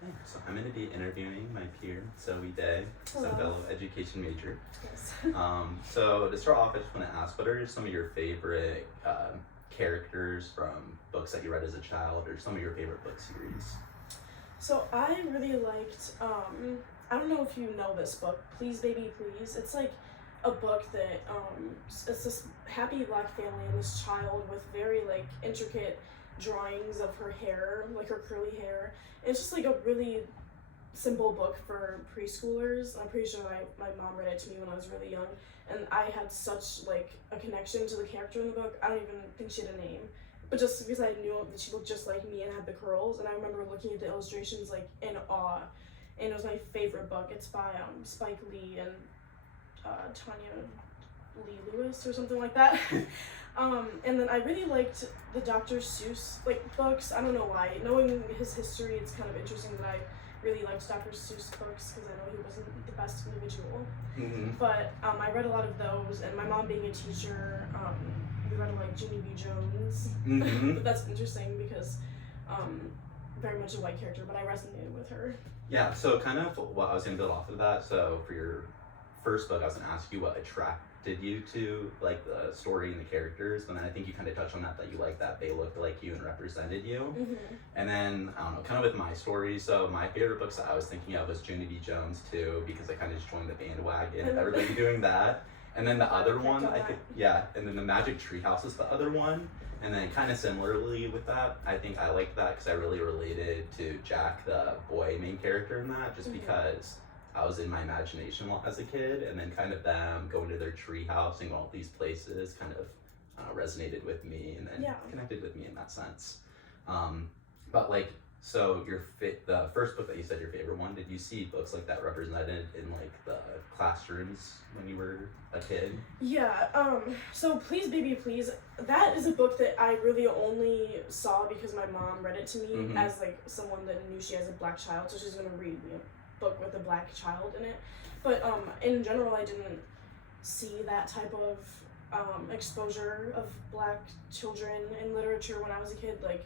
Thanks. So I'm going to be interviewing my peer, Zoe Day, who's a Hello. fellow education major. Yes. So to start off, I just want to ask, what are some of your favorite characters from books that you read as a child, or some of your favorite book series? So I really liked, I don't know if you know this book, Please Baby Please. It's like a book that, it's this happy black family and this child with very like intricate drawings of her hair, like her curly hair. And it's just like a really simple book for preschoolers. I'm pretty sure my mom read it to me when I was really young, and I had such like a connection to the character in the book. I don't even think she had a name, but just because I knew that she looked just like me and had the curls, and I remember looking at the illustrations like in awe, and it was my favorite book. It's by Spike Lee and Tanya Lee Lewis or something like that. And then I really liked the Dr. Seuss like books. I don't know why. Knowing his history, it's kind of interesting that I really liked Dr. Seuss books because I know he wasn't the best individual. Mm-hmm. But I read a lot of those, and my mom being a teacher, we read like Junie B. Jones. Mm-hmm. But that's interesting because very much a white character, but I resonated with her. Yeah, so kind of what I was going to build off of that. So for your first book, I was going to ask you what attracted you to like the story and the characters, and then I think you kind of touched on that you liked that they looked like you and represented you. Mm-hmm. And then I don't know, kind of with my story. So my favorite books that I was thinking of was Junie B. Jones too, because I kind of just joined the bandwagon of everybody doing that. And then the other one, I think, yeah, and then the Magic Treehouse is the other one. And then kind of similarly with that, I think I liked that because I really related to Jack, the boy main character in that, just because I was in my imagination a lot as a kid, and then kind of them going to their treehouse and all these places kind of resonated with me, and then connected with me in that sense. But like, so the first book that you said your favorite one, did you see books like that represented in like the classrooms when you were a kid? Yeah, so Please Baby Please, that is a book that I really only saw because my mom read it to me as like someone that knew she has a black child, so she's gonna read me a book with a black child in it. But in general, I didn't see that type of exposure of black children in literature when I was a kid. Like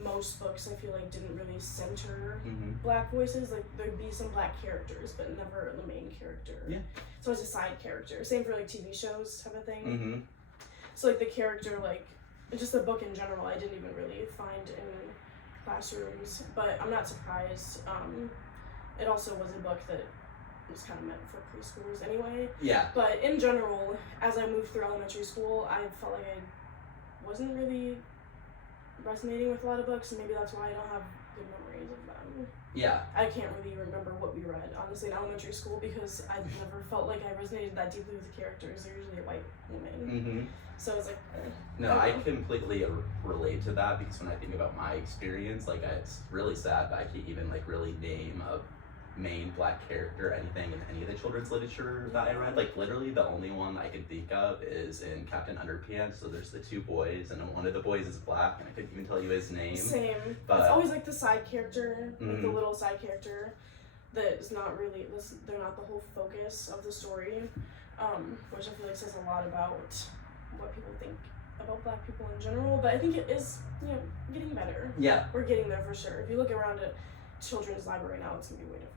most books, I feel like didn't really center black voices. Like there'd be some black characters, but never the main character. Yeah. So it's a side character. Same for like TV shows type of thing. Mm-hmm. So like the character, like just the book in general, I didn't even really find in classrooms. But I'm not surprised. It also was a book that was kind of meant for preschoolers anyway. Yeah. But in general, as I moved through elementary school, I felt like I wasn't really resonating with a lot of books, and maybe that's why I don't have good memories of them. Yeah. I can't really remember what we read, honestly, in elementary school because I never felt like I resonated that deeply with the characters. They're usually white women. So it's like, No, I completely relate to that because when I think about my experience, like it's really sad that I can't even like really name a main black character anything in any of the children's literature that I read. Like literally the only one I can think of is in Captain Underpants. So there's the two boys, and one of the boys is black, and I couldn't even tell you his name. Same. But it's always like the side character, like the little side character that is not really, they're not the whole focus of the story, which I feel like says a lot about what people think about black people in general. But I think it is, getting better. Yeah. We're getting there for sure. If you look around at children's library now, it's gonna be way different.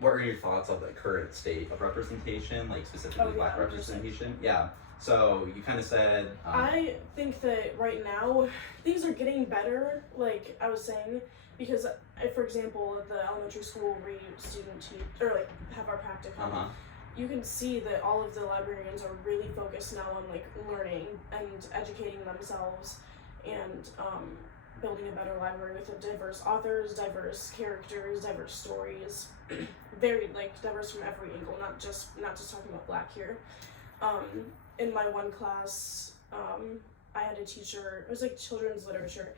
What are your thoughts on the current state of representation, like specifically black representation? Yeah. So you kind of said. I think that right now things are getting better, like I was saying, because for example, at the elementary school where you student teach or like have our practicum, you can see that all of the librarians are really focused now on like learning and educating themselves and building a better library with diverse authors, diverse characters, diverse stories, very like diverse from every angle, not just talking about black here. In my one class, I had a teacher, it was like children's literature.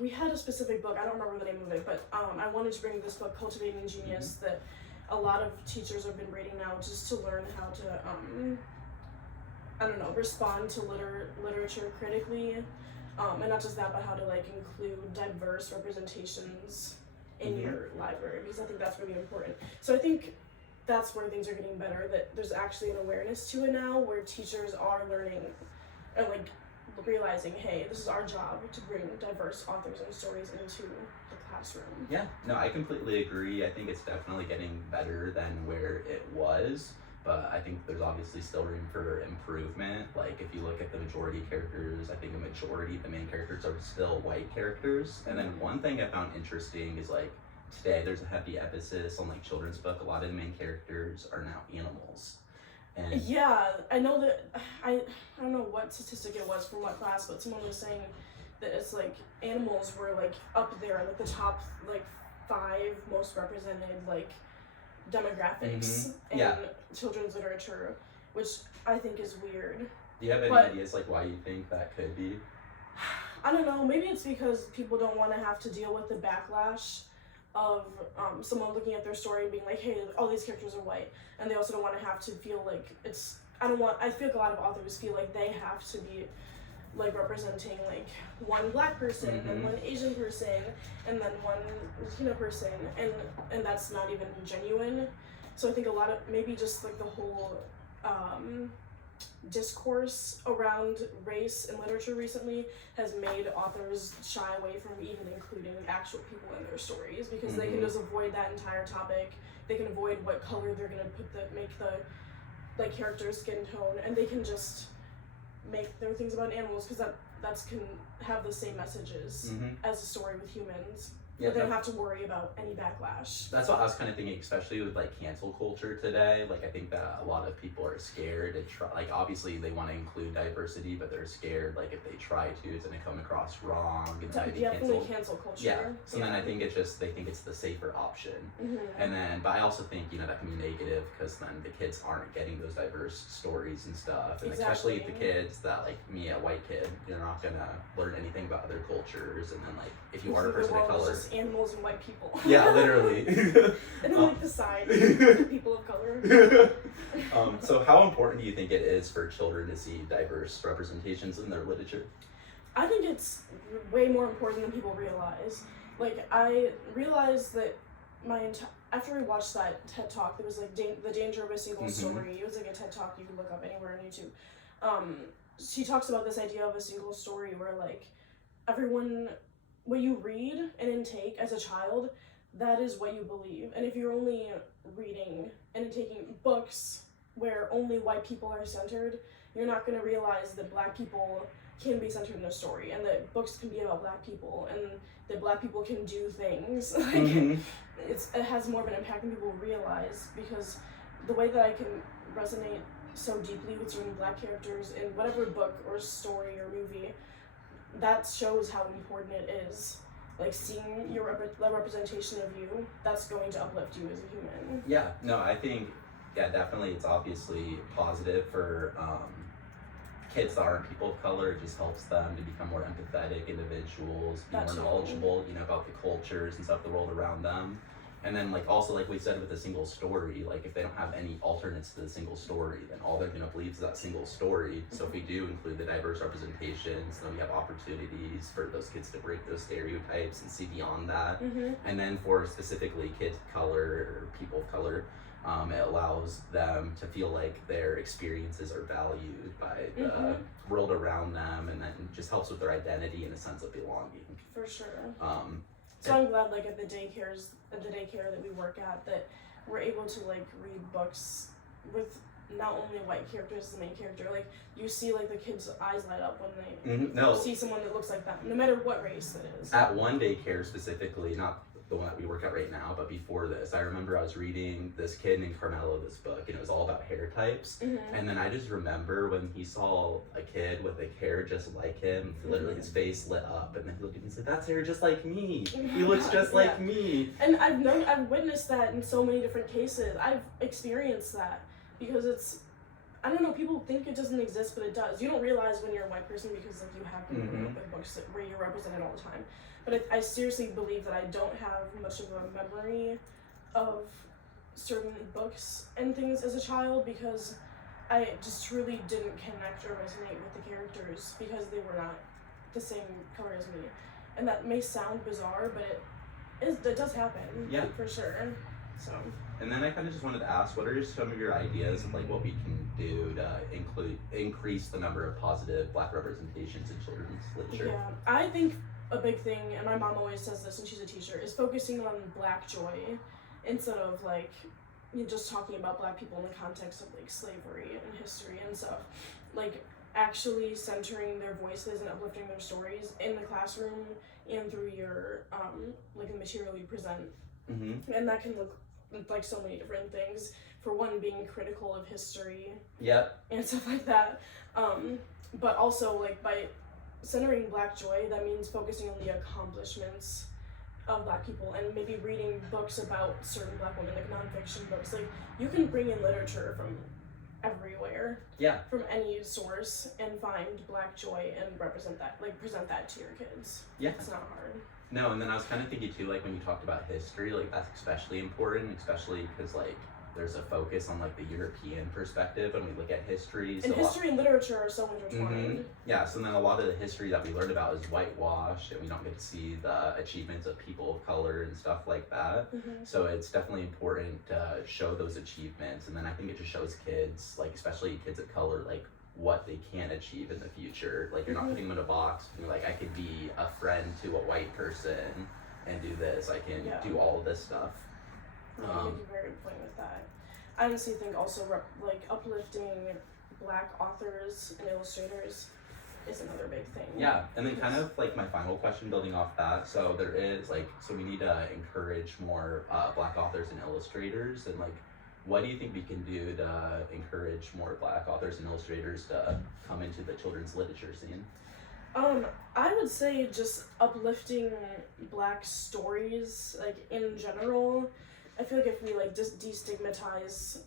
We had a specific book, I don't remember the name of it, but I wanted to bring this book, Cultivating Genius, that a lot of teachers have been reading now just to learn how to respond to literature critically, and not just that, but how to like include diverse representations in your library, because I think that's really important. So I think that's where things are getting better, that there's actually an awareness to it now, where teachers are learning, or like realizing, hey, this is our job to bring diverse authors and stories into the classroom. Yeah, no, I completely agree. I think it's definitely getting better than where it was, but I think there's obviously still room for improvement. Like, if you look at the majority characters, I think a majority of the main characters are still white characters. And then one thing I found interesting is, like, today there's a heavy emphasis on, like, children's book. A lot of the main characters are now animals. And Yeah, I know that, I don't know what statistic it was from what class, but someone was saying that it's like animals were like up there, like the top like 5 most represented like demographics in Yeah. children's literature, which I think is weird. do you have any But- ideas, like, why you think that could be? I don't know, maybe it's because people don't want to have to deal with the backlash of someone looking at their story and being like, hey, all these characters are white, and they also don't want to have to feel like it's, I feel like a lot of authors feel like they have to be like representing like one black person and one Asian person and then one Latino person, and that's not even genuine. So I think a lot of, maybe just like the whole discourse around race in literature recently has made authors shy away from even including actual people in their stories, because they can just avoid that entire topic. They can avoid what color they're gonna make the like character's skin tone, and they can just make their things about animals, because that's can have the same messages as a story with humans. Yeah, But they don't have to worry about any backlash. that's what I was kind of thinking, especially with like cancel culture today. Like, I think that a lot of people are scared to try. Like, obviously they want to include diversity, but they're scared. Like, if they try to, it's gonna come across wrong and might be Definitely canceled. cancel culture. Yeah. So then I think it's just they think it's the safer option. And then, but I also think that can be negative, because then the kids aren't getting those diverse stories and stuff, and especially the Exactly. kids that, like me, a white kid, you're not gonna learn anything about other cultures, and then like if you are a person of color. Just animals and white people. Yeah, literally. And then like the side, the people of color. So how important do you think it is for children to see diverse representations in their literature? I think it's way more important than people realize. Like, I realized that after we watched that TED Talk, there was like the danger of a single story. It was like a TED Talk you can look up anywhere on YouTube. She talks about this idea of a single story where like what you read and intake as a child, that is what you believe. And if you're only reading and taking books where only white people are centered, you're not going to realize that black people can be centered in a story, and that books can be about black people, and that black people can do things. Like, it has more of an impact than people realize, because the way that I can resonate so deeply with certain black characters in whatever book or story or movie, that shows how important it is. Like, seeing the representation of you, that's going to uplift you as a human. Yeah, no, I think, definitely it's obviously positive for kids that aren't people of color. It just helps them to become more empathetic individuals, be more knowledgeable, about the cultures and stuff, the world around them. And then, like, also, like we said with a single story, like, if they don't have any alternates to the single story, then all they're going to believe is that single story. So if we do include the diverse representations, then we have opportunities for those kids to break those stereotypes and see beyond that. And then for specifically kids of color or people of color, it allows them to feel like their experiences are valued by the world around them, and then just helps with their identity and a sense of belonging. For sure. So I'm glad, like, at the daycare that we work at, that we're able to like read books with not only white characters as the main character. Like, you see like the kids' eyes light up when they see someone that looks like them, no matter what race it is. At one daycare specifically, not the one that we work at right now, but before this, I remember I was reading this kid named Carmelo this book, and it was all about hair types. And then I just remember when he saw a kid with like hair just like him, literally his face lit up, and then he looked at me and said, "That's hair just like me. He looks just like me." And I've witnessed that in so many different cases. I've experienced that, because it's, I don't know, people think it doesn't exist, but it does. You don't realize when you're a white person, because like you have books where you're represented all the time. But I seriously believe that I don't have much of a memory of certain books and things as a child, because I just truly didn't connect or resonate with the characters, because they were not the same color as me. And that may sound bizarre, but it does happen. Yeah. For sure. So. And then I kind of just wanted to ask, what are some of your ideas of like what we can do to increase the number of positive Black representations in children's literature? Yeah, I think a big thing, and my mom always says this, and she's a teacher, is focusing on Black joy instead of like just talking about Black people in the context of like slavery and history and stuff. Like actually centering their voices and uplifting their stories in the classroom and through your like the material you present. Mm-hmm. And that can look like so many different things. For one, being critical of history. Yep. And stuff like that. But also like by centering Black joy, that means focusing on the accomplishments of Black people and maybe reading books about certain Black women, like nonfiction books. Like you can bring in literature from everywhere. Yeah. From any source and find Black joy and present that to your kids. Yeah. It's not hard. No, and then I was kind of thinking too, like when you talked about history, like that's especially important, especially because like there's a focus on like the European perspective when we look at history. And history and literature are so intertwined. Mm-hmm. Yeah, so then a lot of the history that we learned about is whitewashed, and we don't get to see the achievements of people of color and stuff like that. Mm-hmm. So it's definitely important to show those achievements, and then I think it just shows kids, like especially kids of color, like what they can achieve in the future. Like you're not putting them in a box and you're like, I could be a friend to a white person and do this. I can do all of this stuff. Yeah, you make a very good point with that. I honestly think also like uplifting Black authors and illustrators is another big thing. Yeah, and then kind of like my final question building off that, so there is like, so we need to encourage more Black authors and illustrators, and like what do you think we can do to encourage more Black authors and illustrators to come into the children's literature scene? I would say just uplifting Black stories, like in general. I feel like if we like just destigmatize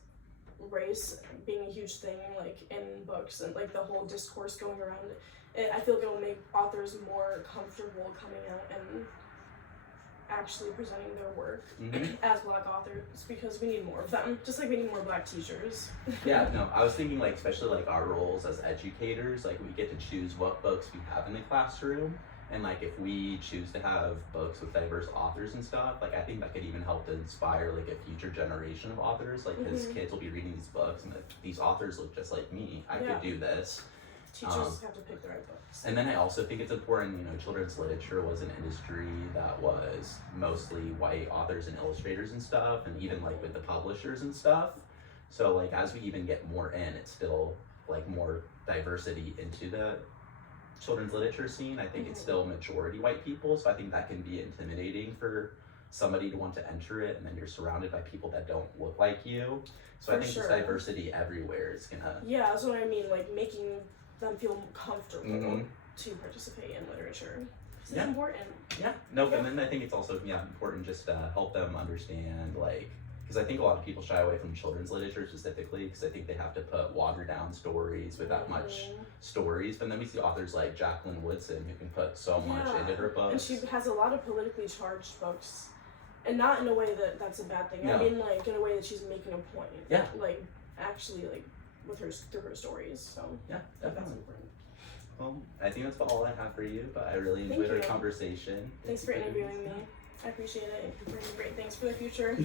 race being a huge thing, like in books and like the whole discourse going around it, I feel like it will make authors more comfortable coming out and actually presenting their work as Black authors, because we need more of them, just like we need more Black teachers. Yeah, no, I was thinking like especially like our roles as educators, like we get to choose what books we have in the classroom, and like if we choose to have books with diverse authors and stuff, like I think that could even help to inspire like a future generation of authors, like because kids will be reading these books and like, these authors look just like me, I could do this. Teachers have to pick the right books. And then I also think it's important, you know, children's literature was an industry that was mostly white authors and illustrators and stuff, and even like with the publishers and stuff. So like as we even get more in, it's still like more diversity into the children's literature scene. I think it's still majority white people, so I think that can be intimidating for somebody to want to enter it, and then you're surrounded by people that don't look like you. So I think this diversity everywhere is gonna... Yeah, that's what I mean, like making them feel comfortable to participate in literature. It's important. Yeah, no, and then I think it's also important just to help them understand, like, because I think a lot of people shy away from children's literature specifically because I think they have to put watered down stories with that much stories, but then we see authors like Jacqueline Woodson who can put so much into her books. And she has a lot of politically charged books, and not in a way that's a bad thing. I mean, like in a way that she's making a point. Yeah. Like actually, like with her through her stories. So yeah, that's definitely. important. Well, I think that's all I have for you, but I really enjoyed our conversation. Thanks for interviewing me. I appreciate it. You're doing great things for the future.